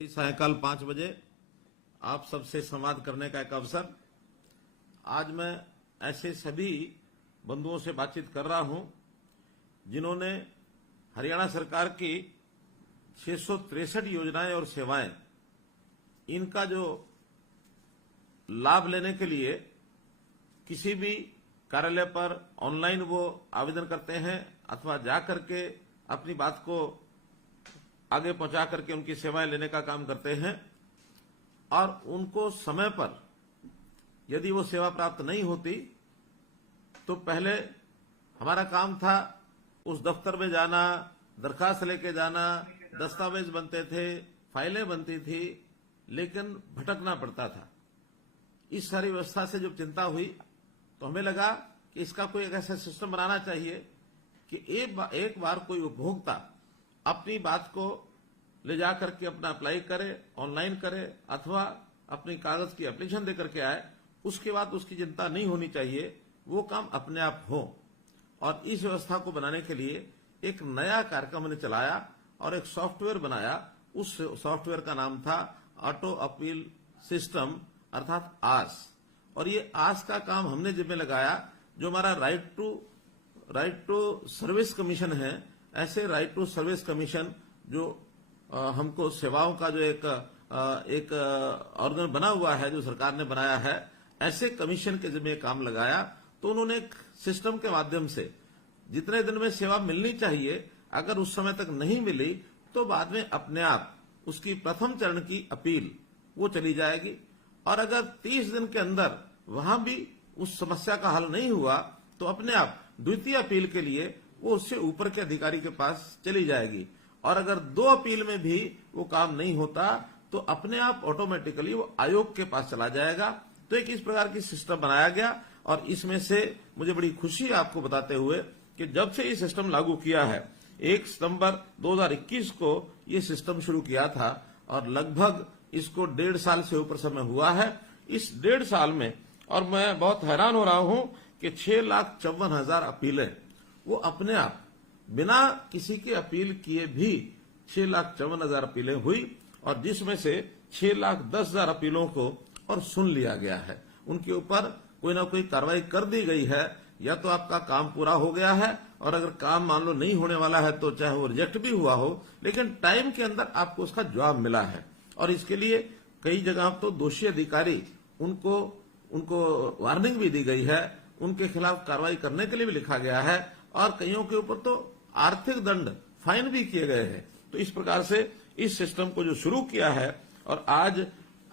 सायंकाल 5 बजे आप सबसे संवाद करने का एक अवसर। आज मैं ऐसे सभी बंधुओं से बातचीत कर रहा हूं जिन्होंने हरियाणा सरकार की 663 योजनाएं और सेवाएं, इनका जो लाभ लेने के लिए किसी भी कार्यालय पर ऑनलाइन वो आवेदन करते हैं अथवा जाकर के अपनी बात को आगे पहुंचा करके उनकी सेवाएं लेने का काम करते हैं। और उनको समय पर यदि वो सेवा प्राप्त नहीं होती तो पहले हमारा काम था उस दफ्तर में जाना, दरखास्त लेके जाना, दस्तावेज बनते थे, फाइलें बनती थी, लेकिन भटकना पड़ता था। इस सारी व्यवस्था से जब चिंता हुई तो हमें लगा कि इसका कोई एक ऐसा सिस्टम बनाना चाहिए कि एक बार कोई उपभोक्ता अपनी बात को ले जाकर के अपना अप्लाई करे, ऑनलाइन करे अथवा अपनी कागज की एप्लीकेशन देकर के आए, उसके बाद उसकी चिंता नहीं होनी चाहिए, वो काम अपने आप हो। और इस व्यवस्था को बनाने के लिए एक नया कार्यक्रम हमने चलाया और एक सॉफ्टवेयर बनाया। उस सॉफ्टवेयर का नाम था ऑटो अपील सिस्टम अर्थात आस। और ये आस का काम हमने जिम्मे लगाया। जो हमारा राइट टू सर्विस कमीशन है, ऐसे राइट टू सर्विस कमीशन जो हमको सेवाओं का जो एक ऑर्गन बना हुआ है, जो सरकार ने बनाया है, ऐसे कमीशन के जिम्मे काम लगाया। तो उन्होंने एक सिस्टम के माध्यम से जितने दिन में सेवा मिलनी चाहिए, अगर उस समय तक नहीं मिली तो बाद में अपने आप उसकी प्रथम चरण की अपील वो चली जाएगी। और अगर 30 दिन के अंदर वहां भी उस समस्या का हल नहीं हुआ तो अपने आप द्वितीय अपील के लिए वो उससे ऊपर के अधिकारी के पास चली जाएगी। और अगर 2 अपील में भी वो काम नहीं होता तो अपने आप ऑटोमेटिकली वो आयोग के पास चला जाएगा। तो एक इस प्रकार की सिस्टम बनाया गया। और इसमें से मुझे बड़ी खुशी है आपको बताते हुए कि जब से ये सिस्टम लागू किया है, 1 सितंबर 2021 को ये सिस्टम शुरू किया था और लगभग इसको 1.5 साल से ऊपर समय हुआ है। इस 1.5 साल में, और मैं बहुत हैरान हो रहा हूं कि 6,54,000 अपीलें वो अपने आप बिना किसी के अपील किए भी 6,54,000 अपीलें हुई। और जिसमें से 6,10,000 अपीलों को और सुन लिया गया है, उनके ऊपर कोई ना कोई कार्रवाई कर दी गई है। या तो आपका काम पूरा हो गया है, और अगर काम मान लो नहीं होने वाला है तो चाहे वो रिजेक्ट भी हुआ हो, लेकिन टाइम के अंदर आपको उसका जवाब मिला है। और इसके लिए कई जगह तो दोषी अधिकारी उनको वार्निंग भी दी गई है, उनके खिलाफ कार्रवाई करने के लिए भी लिखा गया है, और कईयों के ऊपर तो आर्थिक दंड, फाइन भी किए गए हैं। तो इस प्रकार से इस सिस्टम को जो शुरू किया है, और आज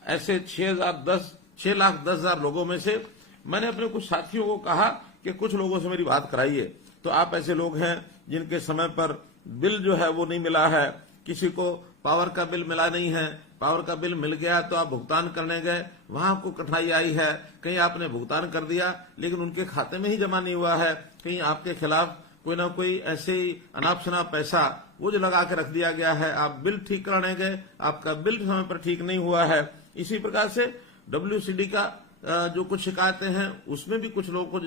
ऐसे 6,10,000 लोगों में से मैंने अपने कुछ साथियों को कहा कि कुछ लोगों से मेरी बात कराइए। तो आप ऐसे लोग हैं जिनके समय पर बिल जो है वो नहीं मिला है, किसी को पावर का बिल मिला नहीं है, पावर का बिल मिल गया तो आप भुगतान करने गए, वहां आपको कठिनाई आई है, कहीं आपने भुगतान कर दिया लेकिन उनके खाते में ही जमा नहीं हुआ है, कहीं आपके खिलाफ कोई ना कोई ऐसे ही अनाप शनाप पैसा वो जो लगा के रख दिया गया है, आप बिल ठीक कराने गए, आपका बिल समय पर ठीक नहीं हुआ है। इसी प्रकार से WCD का जो कुछ शिकायतें हैं उसमें भी कुछ लोगों को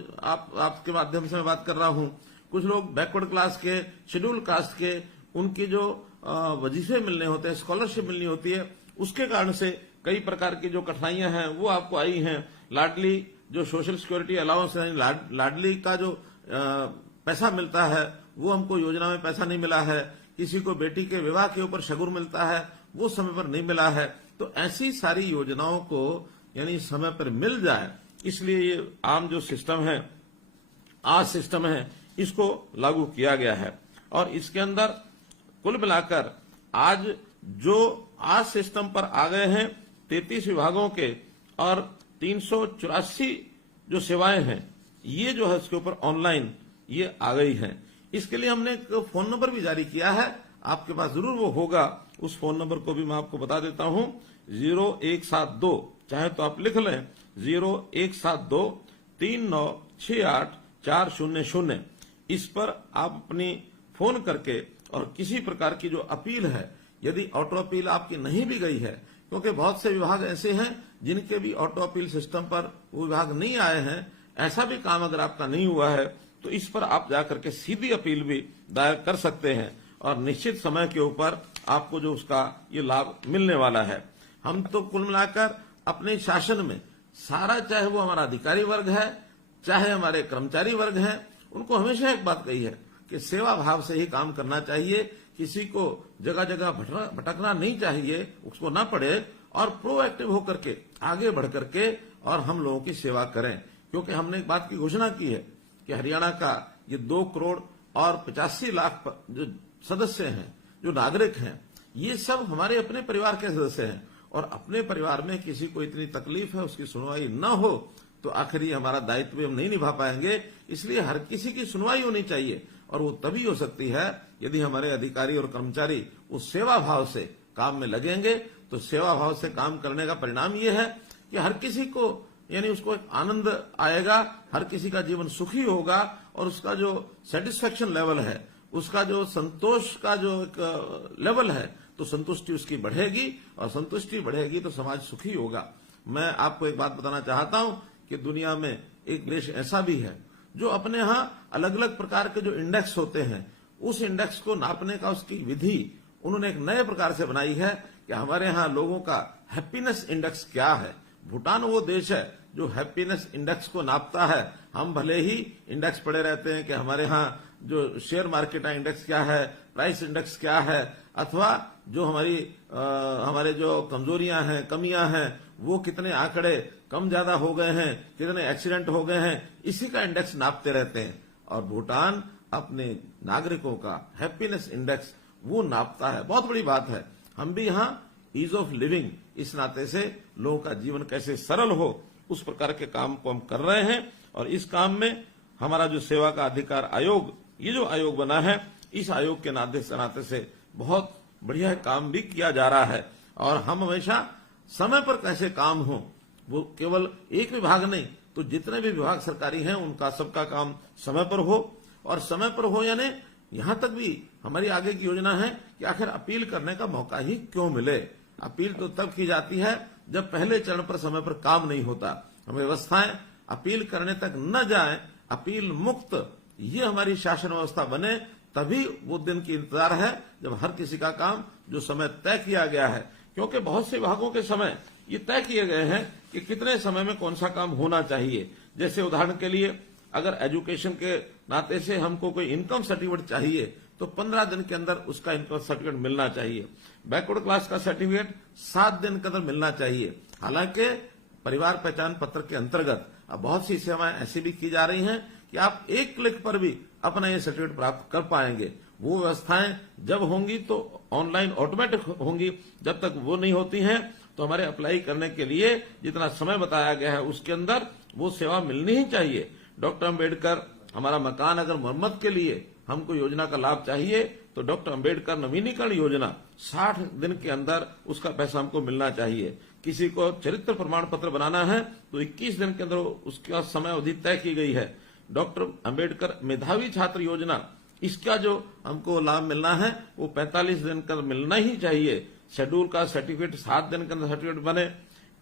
आपके माध्यम से मैं बात कर रहा हूं, कुछ लोग बैकवर्ड क्लास के, शेड्यूल कास्ट के, उनके जो वजीफे मिलने होते हैं, स्कॉलरशिप मिलनी होती है, उसके कारण से कई प्रकार की जो कठिनाइयां हैं वो आपको आई हैं। लाडली जो सोशल सिक्योरिटी अलाउंस है, लाडली का जो पैसा मिलता है वो हमको योजना में पैसा नहीं मिला है, किसी को बेटी के विवाह के ऊपर शगुर मिलता है वो समय पर नहीं मिला है। तो ऐसी सारी योजनाओं को यानी समय पर मिल जाए, इसलिए ये आम जो सिस्टम है, आज सिस्टम है, इसको लागू किया गया है। और इसके अंदर कुल मिलाकर आज जो आज सिस्टम पर आ गए हैं 33 विभागों के और 384 जो सेवाएं हैं, ये जो है इसके ऊपर ऑनलाइन ये आ गई हैं। इसके लिए हमने एक फोन नंबर भी जारी किया है, आपके पास जरूर वो होगा। उस फोन नंबर को भी मैं आपको बता देता हूं, 0172, चाहे तो आप लिख लें 0172 3968 400। इस पर आप अपनी फोन करके और किसी प्रकार की जो अपील है, यदि ऑटो अपील आपकी नहीं भी गई है, क्योंकि बहुत से विभाग ऐसे हैं जिनके भी ऑटो अपील सिस्टम पर वो विभाग नहीं आए हैं, ऐसा भी काम अगर आपका नहीं हुआ है तो इस पर आप जाकर के सीधी अपील भी दायर कर सकते हैं। और निश्चित समय के ऊपर आपको जो उसका ये लाभ मिलने वाला है। हम तो कुल मिलाकर अपने शासन में सारा, चाहे वो हमारा अधिकारी वर्ग है, चाहे हमारे कर्मचारी वर्ग है, उनको हमेशा एक बात कही है कि सेवा भाव से ही काम करना चाहिए। किसी को जगह जगह भटकना नहीं चाहिए, उसको ना पड़े, और प्रोएक्टिव होकर के आगे बढ़ करके और हम लोगों की सेवा करें। क्योंकि हमने एक बात की घोषणा की है कि हरियाणा का ये 2 करोड़ और 85 लाख जो सदस्य हैं, जो नागरिक हैं, ये सब हमारे अपने परिवार के सदस्य हैं, और अपने परिवार में किसी को इतनी तकलीफ है, उसकी सुनवाई न हो तो आखिर ये हमारा दायित्व भी हम नहीं निभा पाएंगे। इसलिए हर किसी की सुनवाई होनी चाहिए, और वो तभी हो सकती है यदि हमारे अधिकारी और कर्मचारी उस सेवा भाव से काम में लगेंगे। तो सेवा भाव से काम करने का परिणाम ये है कि हर किसी को, यानी उसको एक आनंद आएगा, हर किसी का जीवन सुखी होगा, और उसका जो सेटिस्फेक्शन लेवल है, उसका जो संतोष का जो एक लेवल है, तो संतुष्टि उसकी बढ़ेगी, और संतुष्टि बढ़ेगी तो समाज सुखी होगा। मैं आपको एक बात बताना चाहता हूं कि दुनिया में एक देश ऐसा भी है जो अपने यहां अलग अलग प्रकार के जो इंडेक्स होते हैं, उस इंडेक्स को नापने का उसकी विधि उन्होंने एक नए प्रकार से बनाई है कि हमारे यहां लोगों का हैप्पीनेस इंडेक्स क्या है। भूटान वो देश है जो हैप्पीनेस इंडेक्स को नापता है। हम भले ही इंडेक्स पड़े रहते हैं कि हमारे यहाँ जो शेयर मार्केट का इंडेक्स क्या है, प्राइस इंडेक्स क्या है, अथवा जो हमारे जो कमजोरियां हैं, कमियां हैं, वो कितने आंकड़े कम ज्यादा हो गए हैं, कितने एक्सीडेंट हो गए हैं, इसी का इंडेक्स नापते रहते हैं। और भूटान अपने नागरिकों का हैप्पीनेस इंडेक्स वो नापता है। बहुत बड़ी बात है। हम भी यहाँ ईज ऑफ लिविंग, इस नाते से लोगों का जीवन कैसे सरल हो, उस प्रकार के काम को हम कर रहे हैं। और इस काम में हमारा जो सेवा का अधिकार आयोग, ये जो आयोग बना है, इस आयोग के नाते से बहुत बढ़िया काम भी किया जा रहा है। और हम हमेशा समय पर कैसे काम हो, वो केवल एक विभाग नहीं, तो जितने भी विभाग सरकारी हैं उनका सबका काम समय पर हो। और समय पर हो यानी यहां तक भी हमारी आगे की योजना है कि आखिर अपील करने का मौका ही क्यों मिले। अपील तो तब की जाती है जब पहले चरण पर समय पर काम नहीं होता। हम व्यवस्थाएं अपील करने तक न जाएं, अपील मुक्त ये हमारी शासन व्यवस्था बने, तभी वो दिन की इंतजार है जब हर किसी का काम जो समय तय किया गया है। क्योंकि बहुत से विभागों के समय ये तय किए गए हैं कि कितने समय में कौन सा काम होना चाहिए। जैसे उदाहरण के लिए अगर एजुकेशन के नाते से हमको कोई इनकम सर्टिफिकेट चाहिए तो 15 दिन के अंदर उसका इनकम सर्टिफिकेट मिलना चाहिए। बैकवर्ड क्लास का सर्टिफिकेट 7 दिन के अंदर मिलना चाहिए। हालांकि परिवार पहचान पत्र के अंतर्गत अब बहुत सी सेवाएं ऐसी भी की जा रही हैं कि आप एक क्लिक पर भी अपना ये सर्टिफिकेट प्राप्त कर पाएंगे। वो व्यवस्थाएं जब होंगी तो ऑनलाइन ऑटोमेटिक होंगी। जब तक वो नहीं होती हैं तो हमारे अप्लाई करने के लिए जितना समय बताया गया है उसके अंदर वो सेवा मिलनी ही चाहिए। डॉक्टर अंबेडकर हमारा मकान अगर मरम्मत के लिए हमको योजना का लाभ चाहिए तो डॉक्टर अंबेडकर नवीनीकरण योजना 60 दिन के अंदर उसका पैसा हमको मिलना चाहिए। किसी को चरित्र प्रमाण पत्र बनाना है तो 21 दिन के अंदर उसका समय अवधि तय की गई है। डॉक्टर अंबेडकर मेधावी छात्र योजना, इसका जो हमको लाभ मिलना है वो 45 दिन का मिलना ही चाहिए। शेड्यूल का सर्टिफिकेट 7 दिन के अंदर सर्टिफिकेट बने।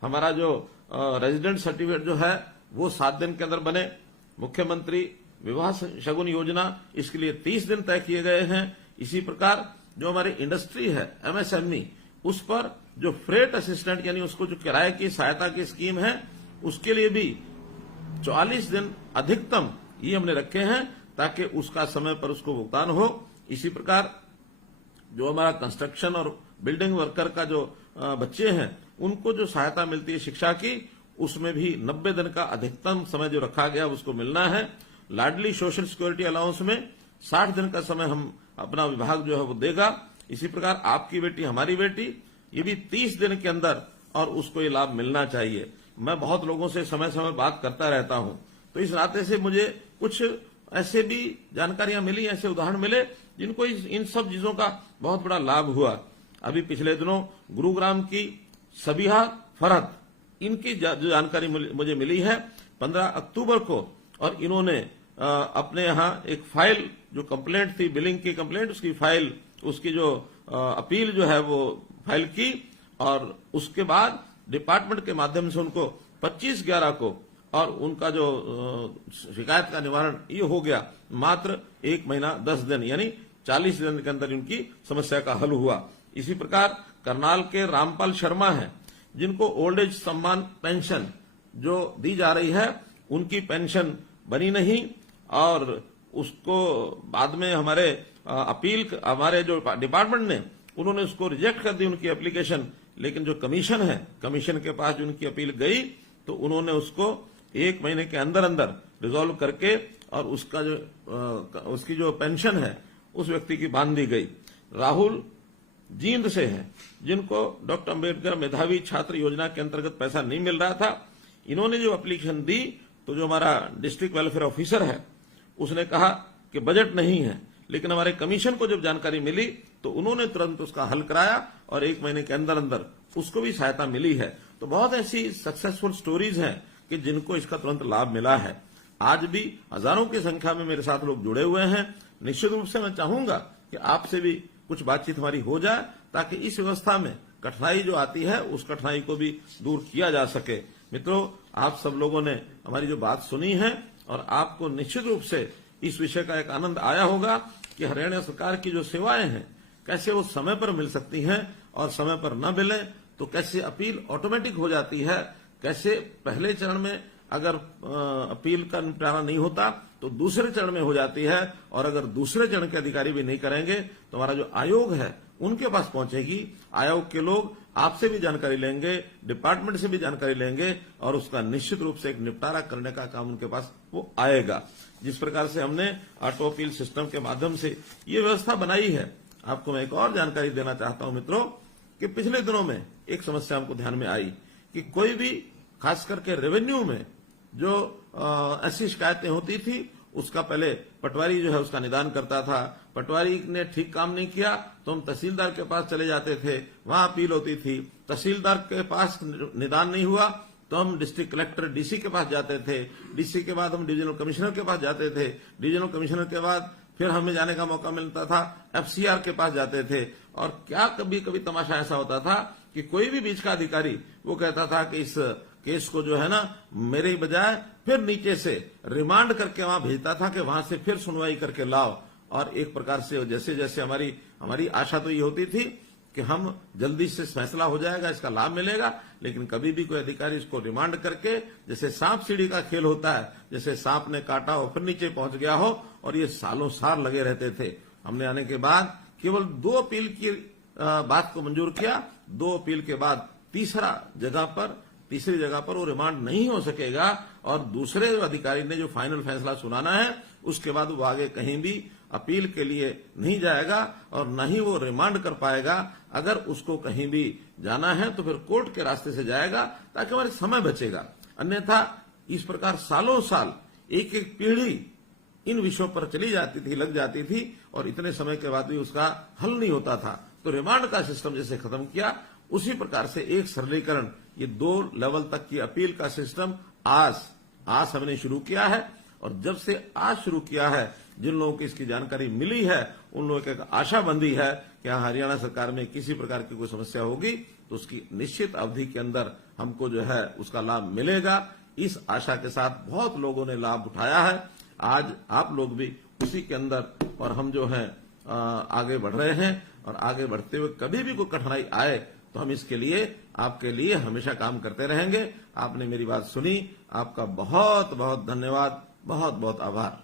हमारा जो रेजिडेंट सर्टिफिकेट जो है वो 7 दिन के अंदर बने। मुख्यमंत्री विवाह शगुन योजना, इसके लिए 30 दिन तय किए गए हैं। इसी प्रकार जो हमारी इंडस्ट्री है एमएसएमई, उस पर जो फ्रेट असिस्टेंट यानी उसको जो किराए की सहायता की स्कीम है उसके लिए भी 44 दिन अधिकतम ये हमने रखे हैं ताकि उसका समय पर उसको भुगतान हो। इसी प्रकार जो हमारा कंस्ट्रक्शन और बिल्डिंग वर्कर का जो बच्चे हैं उनको जो सहायता मिलती है शिक्षा की, उसमें भी 90 दिन का अधिकतम समय जो रखा गया उसको मिलना है। लाडली सोशल सिक्योरिटी अलाउंस में 60 दिन का समय हम अपना विभाग जो है वो देगा। इसी प्रकार आपकी बेटी हमारी बेटी, ये भी 30 दिन के अंदर और उसको ये लाभ मिलना चाहिए। मैं बहुत लोगों से समय समय बात करता रहता हूं, तो इस नाते से मुझे कुछ ऐसे भी जानकारियां मिली, ऐसे उदाहरण मिले जिनको इन सब चीजों का बहुत बड़ा लाभ हुआ। अभी पिछले दिनों गुरुग्राम की सबिहा फरहत, इनकी जो जानकारी मुझे मिली है 15 अक्टूबर को, और इन्होंने अपने यहाँ एक फाइल जो कंप्लेंट थी, बिलिंग की कंप्लेंट, उसकी फाइल, उसकी जो अपील जो है वो फाइल की, और उसके बाद डिपार्टमेंट के माध्यम से उनको 25/11 को और उनका जो शिकायत का निवारण ये हो गया मात्र 1 महीना 10 दिन यानी 40 दिन के अंदर उनकी समस्या का हल हुआ। इसी प्रकार करनाल के रामपाल शर्मा हैं, जिनको ओल्ड एज सम्मान पेंशन जो दी जा रही है उनकी पेंशन बनी नहीं, और उसको बाद में हमारे हमारे जो डिपार्टमेंट ने उन्होंने उसको रिजेक्ट कर दी उनकी एप्लीकेशन। लेकिन जो कमीशन है, कमीशन के पास जो उनकी अपील गई तो उन्होंने उसको 1 महीने के अंदर अंदर रिजॉल्व करके और उसकी जो पेंशन है उस व्यक्ति की बांध दी गई। राहुल जींद से हैं, जिनको डॉक्टर अंबेडकर मेधावी छात्र योजना के अंतर्गत पैसा नहीं मिल रहा था। इन्होंने जो एप्लीकेशन दी तो जो हमारा डिस्ट्रिक्ट वेलफेयर ऑफिसर है उसने कहा कि बजट नहीं है, लेकिन हमारे कमीशन को जब जानकारी मिली तो उन्होंने तुरंत उसका हल कराया और 1 महीने के अंदर अंदर उसको भी सहायता मिली है। तो बहुत ऐसी सक्सेसफुल स्टोरीज हैं कि जिनको इसका तुरंत लाभ मिला है। आज भी हजारों की संख्या में मेरे साथ लोग जुड़े हुए हैं। निश्चित रूप से मैं चाहूंगा कि आपसे भी कुछ बातचीत हमारी हो जाए, ताकि इस व्यवस्था में कठिनाई जो आती है उस कठिनाई को भी दूर किया जा सके। मित्रों, आप सब लोगों ने हमारी जो बात सुनी है और आपको निश्चित रूप से इस विषय का एक आनंद आया होगा कि हरियाणा सरकार की जो सेवाएं हैं कैसे वो समय पर मिल सकती हैं, और समय पर न मिले तो कैसे अपील ऑटोमेटिक हो जाती है, कैसे पहले चरण में अगर अपील का निपटारा नहीं होता तो दूसरे चरण में हो जाती है, और अगर दूसरे चरण के अधिकारी भी नहीं करेंगे तो हमारा जो आयोग है उनके पास पहुंचेगी। आयोग के लोग आपसे भी जानकारी लेंगे, डिपार्टमेंट से भी जानकारी लेंगे, और उसका निश्चित रूप से एक निपटारा करने का काम उनके पास वो आएगा। जिस प्रकार से हमने ऑटो अपील सिस्टम के माध्यम से ये व्यवस्था बनाई है, आपको मैं एक और जानकारी देना चाहता हूं मित्रों कि पिछले दिनों में एक समस्या हमको ध्यान में आई कि कोई भी खास करके रेवेन्यू में जो ऐसी शिकायतें होती थी उसका पहले पटवारी जो है उसका निदान करता था। पटवारी ने ठीक काम नहीं किया तो हम तहसीलदार के पास चले जाते थे, वहां अपील होती थी। तहसीलदार के पास निदान नहीं हुआ तो हम डिस्ट्रिक्ट कलेक्टर डीसी के पास जाते थे, डीसी के बाद हम डिविजनल कमिश्नर के पास जाते थे, डिविजनल कमिश्नर के बाद फिर हमें जाने का मौका मिलता था एफसीआर के पास जाते थे। और क्या कभी कभी तमाशा ऐसा होता था कि कोई भी बीच का अधिकारी वो कहता था कि इस केस को जो है ना मेरे ही बजाय फिर नीचे से रिमांड करके वहां भेजता था कि वहां से फिर सुनवाई करके लाओ। और एक प्रकार से जैसे जैसे हमारी आशा तो ये होती थी कि हम जल्दी से फैसला हो जाएगा, इसका लाभ मिलेगा, लेकिन कभी भी कोई अधिकारी इसको रिमांड करके, जैसे सांप सीढ़ी का खेल होता है, जैसे सांप ने काटा हो फिर नीचे पहुंच गया हो, और ये सालों साल लगे रहते थे। हमने आने के बाद केवल 2 अपील की बात को मंजूर किया। 2 अपील के बाद तीसरी जगह पर वो रिमांड नहीं हो सकेगा, और दूसरे अधिकारी ने जो फाइनल फैसला सुनाना है उसके बाद वो आगे कहीं भी अपील के लिए नहीं जाएगा और न ही वो रिमांड कर पाएगा। अगर उसको कहीं भी जाना है तो फिर कोर्ट के रास्ते से जाएगा, ताकि हमारे समय बचेगा। अन्यथा इस प्रकार सालों साल एक एक पीढ़ी इन विषयों पर चली जाती थी, लग जाती थी, और इतने समय के बाद भी उसका हल नहीं होता था। तो रिमांड का सिस्टम जैसे खत्म किया, उसी प्रकार से एक सरलीकरण, ये 2 लेवल तक की अपील का सिस्टम आज हमने शुरू किया है। और जब से आज शुरू किया है, जिन लोगों को इसकी जानकारी मिली है उन लोगों को एक आशा बंधी है कि हरियाणा सरकार में किसी प्रकार की कोई समस्या होगी तो उसकी निश्चित अवधि के अंदर हमको जो है उसका लाभ मिलेगा। इस आशा के साथ बहुत लोगों ने लाभ उठाया है। आज आप लोग भी उसी के अंदर, और हम जो है आगे बढ़ रहे हैं, और आगे बढ़ते हुए कभी भी कोई कठिनाई आए तो हम इसके लिए आपके लिए हमेशा काम करते रहेंगे। आपने मेरी बात सुनी, आपका बहुत बहुत धन्यवाद, बहुत बहुत आभार।